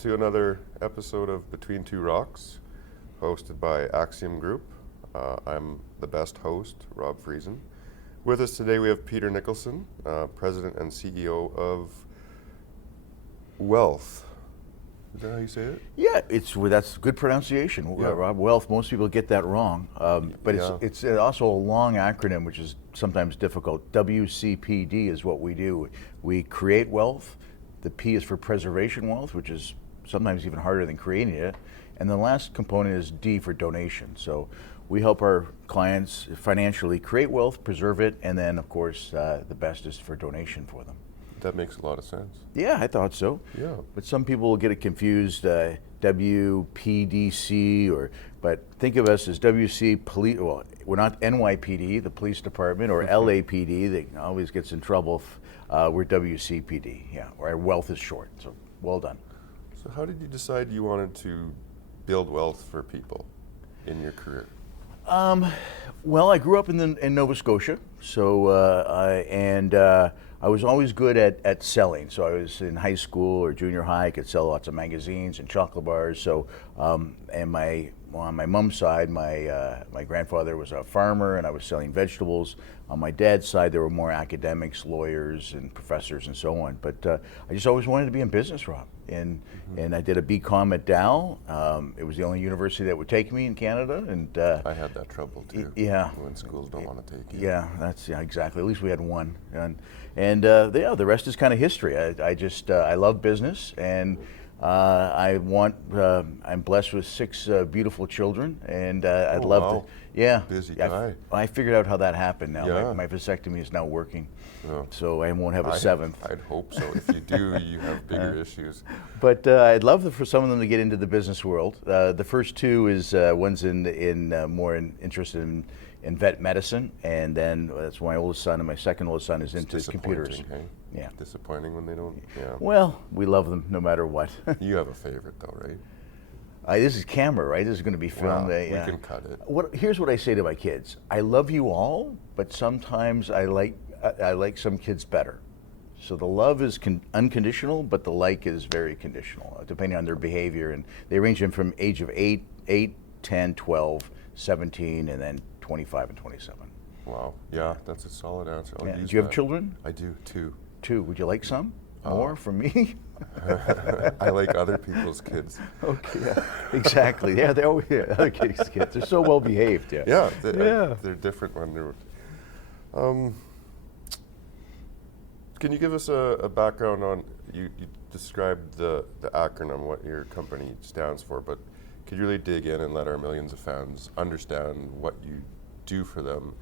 to another episode of Between Two Rocks, hosted by Axiom Group. I'm the best host, Rob Friesen. With us today we have Peter Nicholson, President and CEO of Wealth. Is that how you say it? Yeah, that's good pronunciation, Yeah. Rob. Wealth, most people get that wrong, but Yeah. it's also a long acronym, which is sometimes difficult. WCPD is what we do. We create wealth. The P is for preservation wealth, which is sometimes even harder than creating it. And the last component is D for donation. So we help our clients financially create wealth, preserve it, and then, of course, the best is for donation for them. That makes a lot of sense. Yeah, I thought so. Yeah. But some people will get it confused, WPDC, but think of us as WC Police. Well, we're not NYPD, the police department, or LAPD. That always gets in trouble. We're WCPD. Yeah, our wealth is short. So well done. So how did you decide you wanted to build wealth for people in your career? Well, I grew up in Nova Scotia, so I was always good at selling. So I was in high school or junior high, I could sell lots of magazines and chocolate bars. So and on my mom's side, my grandfather was a farmer, and I was selling vegetables. On my dad's side, there were more academics, lawyers, and professors, and so on. But I just always wanted to be in business, Rob. And I did a BCom at Dal. It was the only university that would take me in Canada. And I had that trouble too. Yeah. When schools don't want to take you. Yeah, exactly. At least we had one. And the rest is kind of history. I love business, and I'm blessed with 6 beautiful children, and I'd love wow. to. Yeah. Busy guy. I figured out how that happened now. Yeah. My vasectomy is now working, Oh. so I won't have a 7th. I'd hope so. If you do, you have bigger issues. But I'd love for some of them to get into the business world. The first 2 is one's interested in vet medicine, and then that's my oldest son, and my second oldest son is into computers. Hey? Yeah. Disappointing when they don't. Yeah. Well, we love them no matter what. You have a favorite though, right? This is camera, right? This is going to be filmed. Wow, Yeah. we can cut it. Here's what I say to my kids: I love you all, but sometimes I like some kids better. So the love is unconditional, but the like is very conditional, depending on their behavior. And they range in from age of 8, 10, 12, 17, and then 25 and 27. Wow. Yeah, that's a solid answer. I'll Yeah. use Do you have that. children? I do too. 2. Would you like some more from me? I like other people's kids. Okay. Yeah, exactly. Yeah, they're always other kids. They're so well behaved. Yeah. Yeah, Yeah. they're different when they're. Can you give us a background on, you described the acronym, what your company stands for, but could you really dig in and let our millions of fans understand what you do for them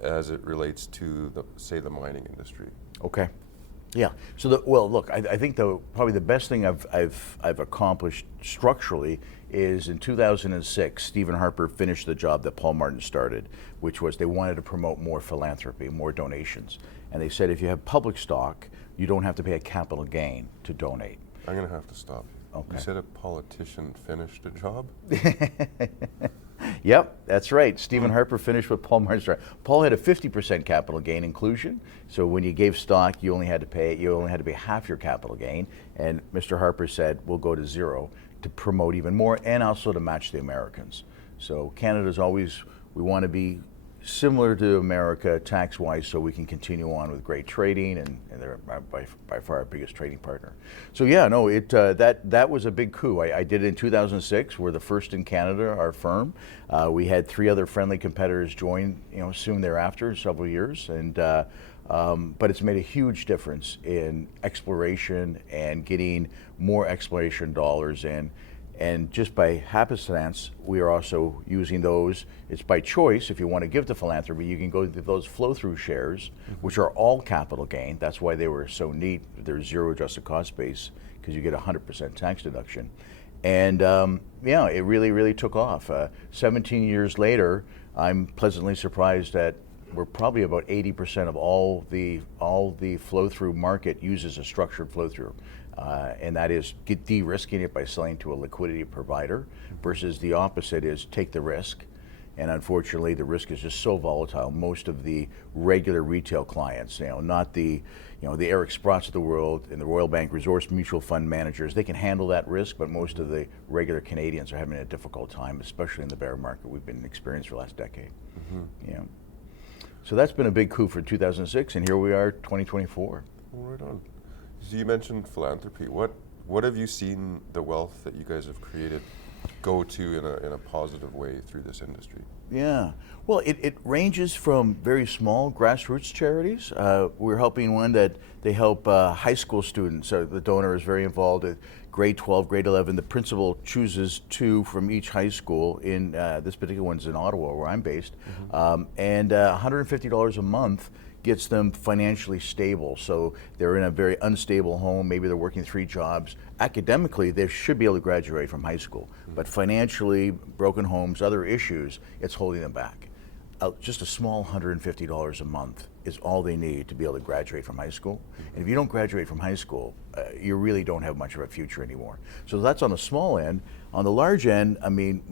as it relates to, the mining industry? Okay. Yeah. So, look, I think probably the best thing I've accomplished structurally is in 2006, Stephen Harper finished the job that Paul Martin started, which was they wanted to promote more philanthropy, more donations. And they said if you have public stock, you don't have to pay a capital gain to donate. I'm going to have to stop. Okay. You said a politician finished a job? Yep, that's right. Stephen Harper finished with Paul Martin. Paul had a 50% capital gain inclusion, so when you gave stock, you only had to pay half your capital gain. And Mr. Harper said, "We'll go to 0 to promote even more, and also to match the Americans." So Canada's always, we want to be similar to America tax-wise, so we can continue on with great trading, and they're by far our biggest trading partner. So yeah, no, that was a big coup. I did it in 2006. We're the first in Canada, our firm. We had 3 other friendly competitors join, soon thereafter, several years, and but it's made a huge difference in exploration and getting more exploration dollars in. And just by happenstance, we are also using those. It's by choice. If you want to give to philanthropy, you can go to those flow-through shares, which are all capital gain. That's why they were so neat. They're 0 adjusted cost base, because you get 100% tax deduction. And it really, really took off. 17 years later, I'm pleasantly surprised that we're probably about 80% of all the flow-through market uses a structured flow-through. And that is de-risking it by selling to a liquidity provider, versus the opposite is take the risk And unfortunately, the risk is just so volatile. Most of the regular retail clients, not the the Eric Sprotts of the world and the Royal Bank Resource Mutual Fund managers, they can handle that risk, but most of the regular Canadians are having a difficult time, especially in the bear market we've been experiencing for the last decade. Yeah. So that's been a big coup for 2006, and here we are, 2024. Well, right on. So you mentioned philanthropy. What have you seen the wealth that you guys have created go to in a positive way through this industry? Yeah, well, it ranges from very small grassroots charities. We're helping one that they help high school students. So the donor is very involved at grade 12, grade 11. The principal chooses two from each high school. In this particular one's in Ottawa, where I'm based, and $150 a month gets them financially stable. So they're in a very unstable home, maybe they're working 3 jobs. Academically, they should be able to graduate from high school, but financially, broken homes, other issues, it's holding them back. Just a small $150 a month is all they need to be able to graduate from high school. And if you don't graduate from high school, you really don't have much of a future anymore. So that's on the small end. On the large end, I mean,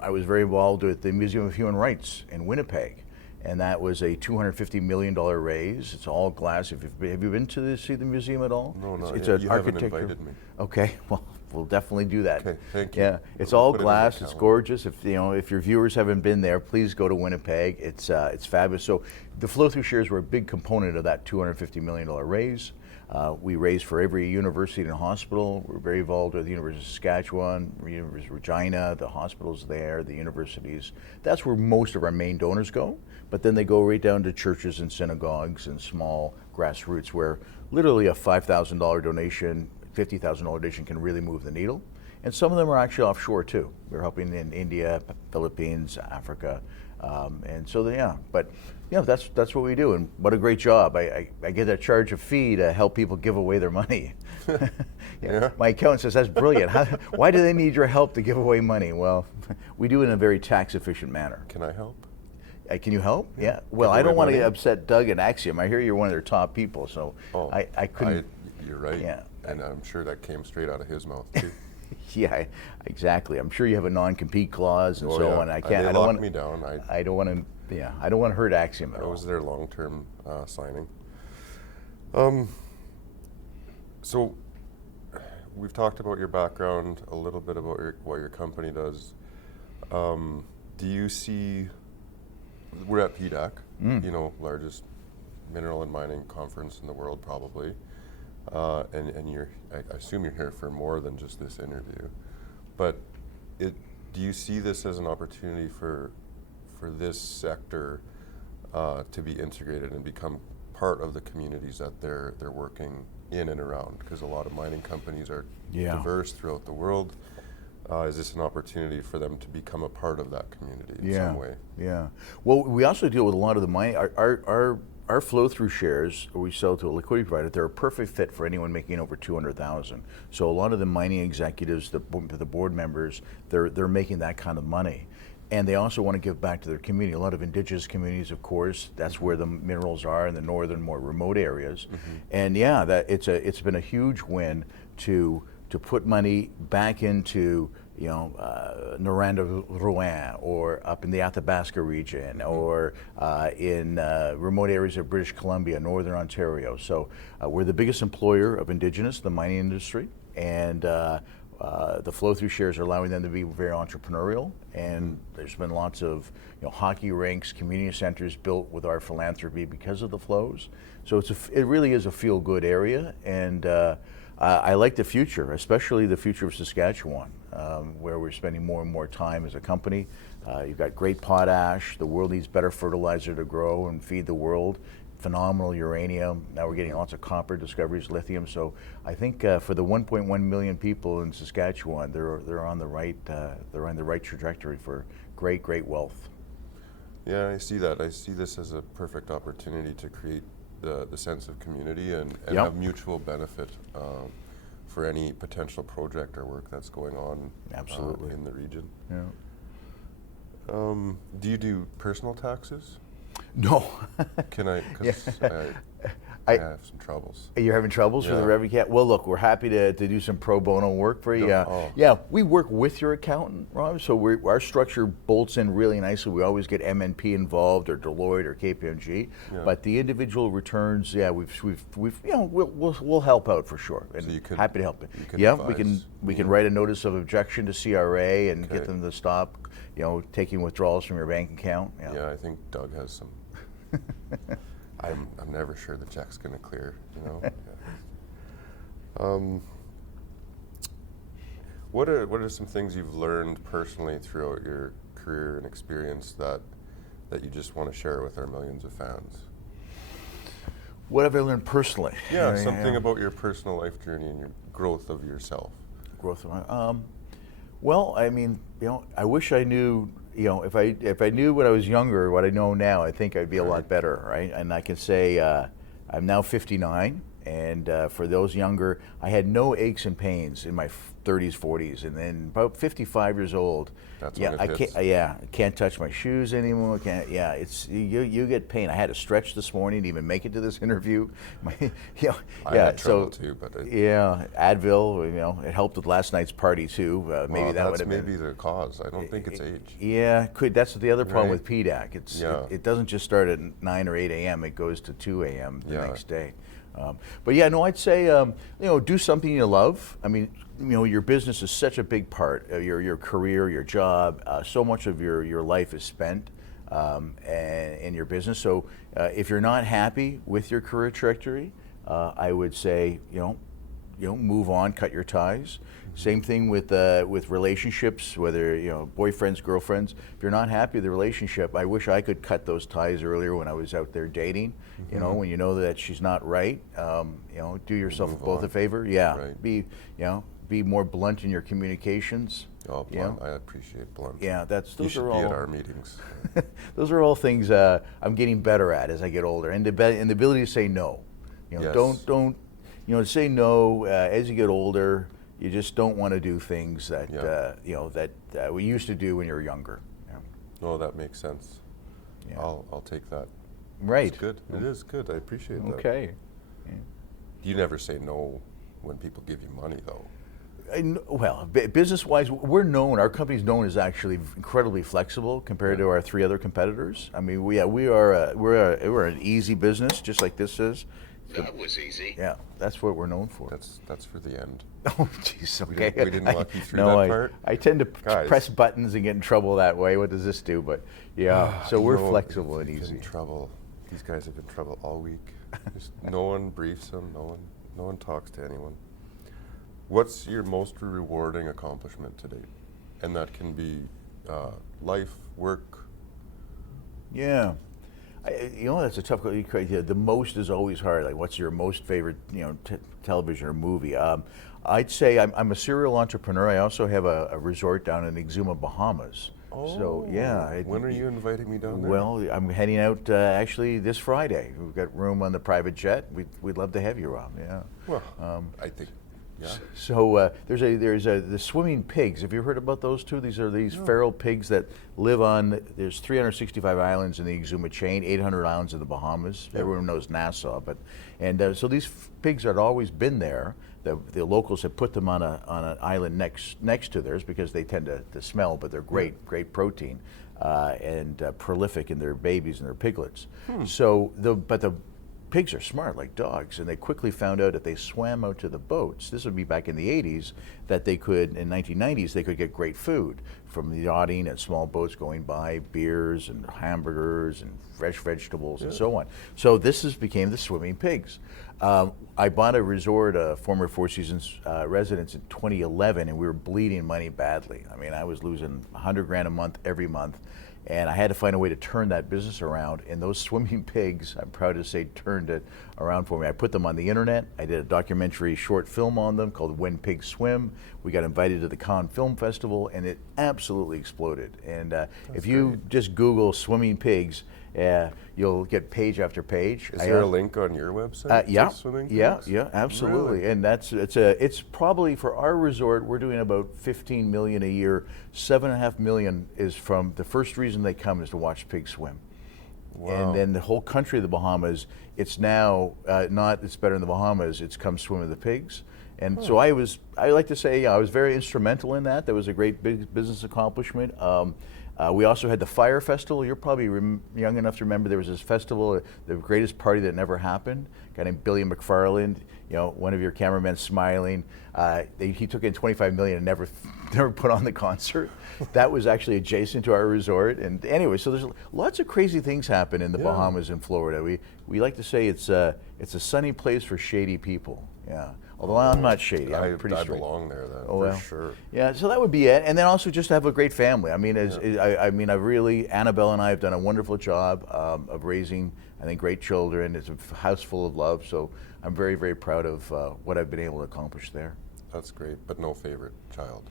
I was very involved with the Museum of Human Rights in Winnipeg. And that was a $250 million raise. It's all glass. Have you been to see the museum at all? No, not it's yet. an You architecture. haven't invited me. Okay, well, we'll definitely do that. Okay, thank you. Yeah, it's We'll all put it in my glass. It's calendar. gorgeous. If your viewers haven't been there, please go to Winnipeg. It's fabulous. So the flow-through shares were a big component of that $250 million raise. We raised for every university and hospital. We're very involved with the University of Saskatchewan, University of Regina, the hospitals there, the universities. That's where most of our main donors go. But then they go right down to churches and synagogues and small grassroots where literally a $5,000 donation, $50,000 donation can really move the needle. And some of them are actually offshore too. We're helping in India, Philippines, Africa. And so, but that's what we do, and what a great job. I get a charge a fee to help people give away their money. Yeah. My accountant says, that's brilliant. Why do they need your help to give away money? Well, we do it in a very tax efficient manner. Can I help? Can you help? Yeah. Well, Give I don't away want to money? upset Doug and Axiom. I hear you're one of their top people, so I couldn't. You're right. Yeah. And I'm sure that came straight out of his mouth too. Yeah, exactly. I'm sure you have a non-compete clause and so on. I can't. They I don't locked want. me down. I don't want to. Yeah, I don't want to hurt Axiom at That all. was their long-term signing. So we've talked about your background, a little bit about what your company does. Do you see, we're at PDAC, largest mineral and mining conference in the world probably, and I assume you're here for more than just this interview, but do you see this as an opportunity for this sector to be integrated and become part of the communities that they're working in and around? Because a lot of mining companies are diverse throughout the world. Is this an opportunity for them to become a part of that community in some way? Yeah. Well, we also deal with a lot of the mining. Our flow-through shares we sell to a liquidity provider. They're a perfect fit for anyone making over $200,000. So a lot of the mining executives, the board members, they're making that kind of money. And they also want to give back to their community. A lot of indigenous communities, of course, that's where the minerals are in the northern, more remote areas. And it's been a huge win to put money back into Noranda, Rouen, or up in the Athabasca region, or in remote areas of British Columbia, Northern Ontario. So we're the biggest employer of indigenous, the mining industry, and the flow-through shares are allowing them to be very entrepreneurial, and there's been lots of hockey rinks, community centers built with our philanthropy because of the flows. So it really is a feel-good area, and I like the future, especially the future of Saskatchewan, where we're spending more and more time as a company. You've got great potash. The world needs better fertilizer to grow and feed the world. Phenomenal uranium. Now we're getting lots of copper discoveries, lithium. So I think for the 1.1 million people in Saskatchewan, they're on the right trajectory for great wealth. Yeah, I see that. I see this as a perfect opportunity to create the sense of community and have mutual benefit for any potential project or work that's going on in the region. Yeah. Do you do personal taxes? No. Can I? 'Cause I have some troubles. You're having troubles with the revenue cat? Well, look, we're happy to do some pro bono work for you. Yeah, we work with your accountant, Rob, so our structure bolts in really nicely. We always get MNP involved, or Deloitte, or KPMG, but the individual returns, we'll help out for sure. And So happy to help it. advise we can write a notice of objection to CRA and get them to stop, taking withdrawals from your bank account. Yeah, I think Doug has some. I'm never sure the check's going to clear. What are some things you've learned personally throughout your career and experience that you just want to share with our millions of fans? What have I learned personally? Yeah, something about your personal life journey and your growth of yourself. Well, I mean, I wish I knew. If I knew when I was younger what I know now, I think I'd be a lot better, right? And I can say I'm now 59, and for those younger, I had no aches and pains in my 30s, 40s, and then about 55 years old. That's when it hits. I can't touch my shoes anymore. It's you get pain. I had to stretch this morning to even make it to this interview. I had trouble too, but Advil. It helped with last night's party too. Maybe that would have been maybe the cause. I don't think it's age. Yeah, That's the other problem with PDAC. It doesn't just start at 9 or 8 a.m. It goes to 2 a.m. the next day. I'd say do something you love. I mean, your business is such a big part of your career, your job. So much of your life is spent in your business. So if you're not happy with your career trajectory, I would say move on, cut your ties. Same thing with relationships, whether boyfriends, girlfriends. If you're not happy with the relationship, I wish I could cut those ties earlier when I was out there dating. When you know that she's not right, do yourself both a favor. Yeah, right. Be more blunt in your communications. Oh, blunt. I appreciate blunt. Yeah, those you should are be all at our meetings. Those are all things I'm getting better at as I get older, and the ability to say no. Don't say no as you get older. You just don't want to do things that that we used to do when you were younger. Oh, that makes sense. Yeah. I'll take that. Right. It's good. It is good. I appreciate that. Okay. Yeah. You never say no when people give you money, though. Well, business-wise, our company's known as actually incredibly flexible compared to our 3 other competitors. I mean, we're an easy business, just like this is. That was easy. Yeah, that's what we're known for. That's for the end. Oh, jeez. Okay. We didn't walk you through that part. I tend to press buttons and get in trouble that way. What does this do? But so we're flexible and easy. In trouble. These guys have been in trouble all week. Just no one briefs them. No one talks to anyone. What's your most rewarding accomplishment to date? And that can be life, work. Yeah. That's a tough question. The most is always hard. Like, what's your most favorite, television or movie? I'd say I'm a serial entrepreneur. I also have a resort down in Exuma, Bahamas. Oh, so yeah. When are you inviting me down there? Well, I'm heading out actually this Friday. We've got room on the private jet. We'd love to have you, Rob. Yeah. Well, I think. Yeah. So there's the swimming pigs. Have you heard about those two? These are feral pigs that live on. There's 365 islands in the Exuma chain, 800 islands in the Bahamas. Yeah. Everyone knows Nassau, so these pigs had always been there. The locals have put them on an island next to theirs because they tend to smell, but they're great protein and prolific in their babies and their piglets. So the pigs are smart like dogs, and they quickly found out if they swam out to the boats, this would be back in the 80s, that they could, in 1990s, they could get great food from the yachting and small boats going by, beers and hamburgers and fresh vegetables and so on. So became the swimming pigs. I bought a resort, a former Four Seasons residence in 2011, and we were bleeding money badly. I mean, I was losing $100,000 a month every month. And I had to find a way to turn that business around. And those swimming pigs, I'm proud to say, turned it around for me. I put them on the internet. I did a documentary short film on them called When Pigs Swim. We got invited to the Cannes Film Festival, and it absolutely exploded. And if you just Google swimming pigs, you'll get page after page. Is there a link on your website? Yeah, absolutely. Really? And it's probably for our resort, we're doing about $15 million a year. $7.5 million is from the first reason they come is to watch pigs swim. Wow. And then the whole country of the Bahamas, it's now not it's better in the Bahamas, it's come swim with the pigs. And so I like to say, I was very instrumental in that. That was a great big business accomplishment. We also had the Fire Festival. You're probably young enough to remember there was this festival, the greatest party that never happened. A guy named Billy McFarland, one of your cameramen smiling. He took in $25 million and never put on the concert. That was actually adjacent to our resort. And anyway, so there's lots of crazy things happen in the Bahamas and Florida. We like to say it's a sunny place for shady people. Yeah. Although I'm not shady, I'm pretty straight. I belong there then, for sure. Yeah, so that would be it. And then also just have a great family. I mean, Annabelle and I have done a wonderful job of raising, I think, great children. It's a house full of love. So I'm very, very proud of what I've been able to accomplish there. That's great, but no favorite child?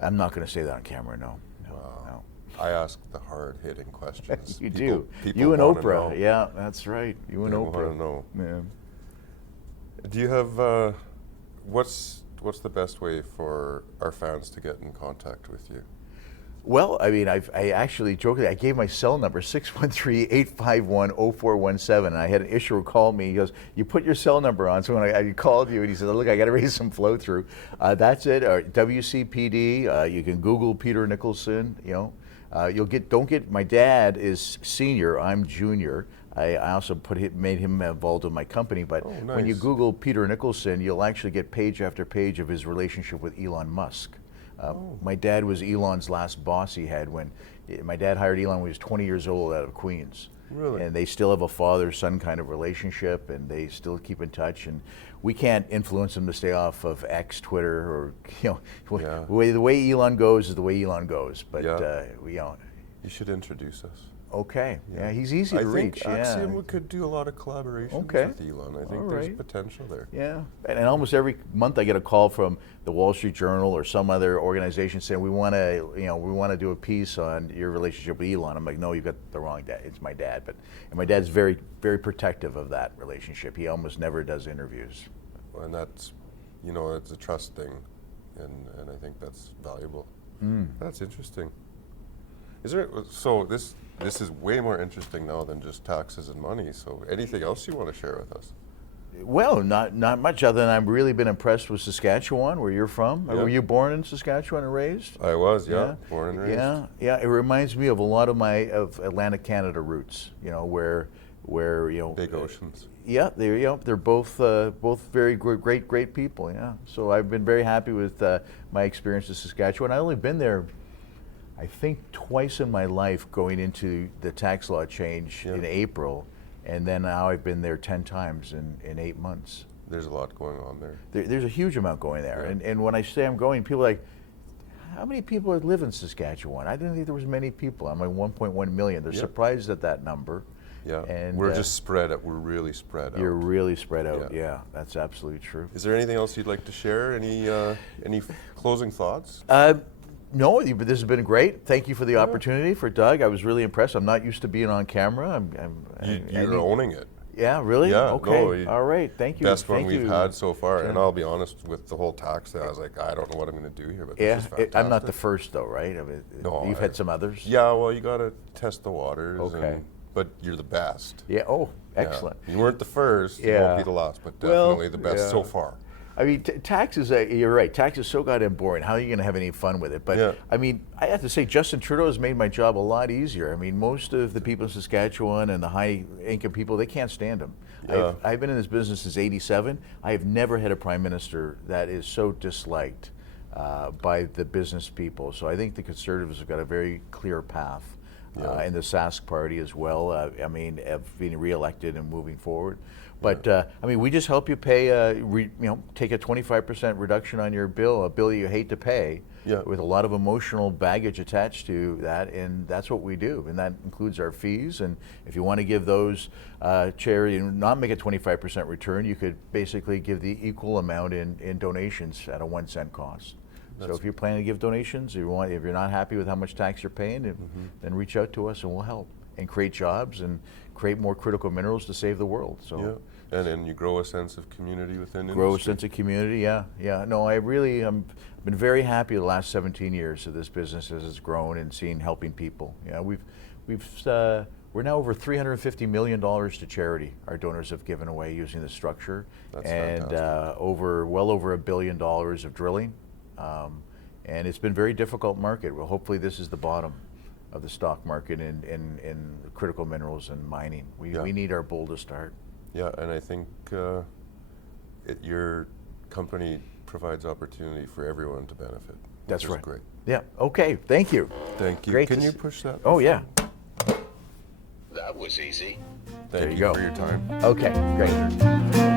I'm not going to say that on camera, no. Wow. No. I ask the hard-hitting questions. You People you and Oprah. Know. Yeah, that's right. You and Oprah. Want to know. Yeah. Do you have, what's the best way for our fans to get in contact with you? Well, I mean, I actually jokingly, I gave my cell number, 613-851-0417, and I had an issuer call me. He goes, "You put your cell number on." So when I called you, and he said, "Look, I got to raise some flow through." That's it. WCPD. You can Google Peter Nicholson. Don't get. My dad is senior. I'm junior. I also made him involved with my company. But nice. When you Google Peter Nicholson, you'll actually get page after page of his relationship with Elon Musk. My dad was Elon's last boss he had when my dad hired Elon when he was 20 years old out of Queens. Really? And they still have a father-son kind of relationship, and they still keep in touch. And we can't influence them to stay off of X, Twitter, or the way Elon goes is the way Elon goes. But you should introduce us. Okay. Yeah, he's easy to reach. I think Axiom could do a lot of collaborations with Elon. I think there's potential there. Yeah. And almost every month I get a call from the Wall Street Journal or some other organization saying we want to do a piece on your relationship with Elon. I'm like, no, you got the wrong dad. It's my dad. And my dad's very, very protective of that relationship. He almost never does interviews. And that's, it's a trust thing, and I think that's valuable. That's interesting. This is way more interesting now than just taxes and money. So anything else you want to share with us? Well, not much other than I've really been impressed with Saskatchewan, where you're from. Yeah. Were you born in Saskatchewan and raised? I was, born and raised. Yeah. It reminds me of a lot of my Atlantic Canada roots. Where big oceans. Yeah, they're both very great people. Yeah. So I've been very happy with my experience in Saskatchewan. I've only been there, I think, twice in my life, going into the tax law change in April, and then now I've been there 10 times in 8 months. There's a lot going on there. There's a huge amount going there. And when I say I'm going, people are like, how many people live in Saskatchewan? I didn't think there was many people. I'm like 1.1 million. They're surprised at that number. Yeah, and we're just spread out. We're really spread out. You're really spread out. Yeah, that's absolutely true. Is there anything else you'd like to share? Any closing thoughts? No, but this has been great. Thank you for the opportunity for Doug. I was really impressed. I'm not used to being on camera. You're owning it. Yeah, really? Yeah. Okay. All right. Thank you. Best one we've had so far. And I'll be honest, with the whole tax thing, I was like, I don't know what I'm going to do here, but this is fantastic. I'm not the first though, right? No, you've had some others. Yeah. Well, you got to test the waters. Okay. But you're the best. Yeah. Oh, excellent. Yeah. You weren't the first. You won't be the last, but definitely the best so far. I mean, taxes, you're right, tax is so goddamn boring. How are you going to have any fun with it? But, I mean, I have to say, Justin Trudeau has made my job a lot easier. I mean, most of the people in Saskatchewan and the high-income people, they can't stand him. Yeah. I've been in this business since '87. I have never had a prime minister that is so disliked by the business people. So I think the Conservatives have got a very clear path. And the Sask Party as well, of being reelected and moving forward. But I mean, we just help you pay, take a 25% reduction on your bill, a bill you hate to pay, with a lot of emotional baggage attached to that, and that's what we do, and that includes our fees. And if you want to give those charity and not make a 25% return, you could basically give the equal amount in donations at a 1 cent cost. So if you're planning to give donations, if you're not happy with how much tax you're paying, then reach out to us and we'll help and create jobs and create more critical minerals to save the world. So and then you grow a sense of community within industry. Grow a sense of community, yeah. No, I really been very happy the last 17 years of this business as it's grown and seeing helping people. Yeah, we've We're now over $350 million to charity. Our donors have given away using the structure, That's and fantastic. well over $1 billion of drilling. And it's been a very difficult market. Well, hopefully this is the bottom of the stock market in critical minerals and mining. We need our bull to start. Yeah, and I think your company provides opportunity for everyone to benefit. That's which right. is great. Yeah. Okay. Thank you. Thank you. Great Can to you see- push that? Oh yeah. That was easy. Thank you you go. for your time. Okay. Great.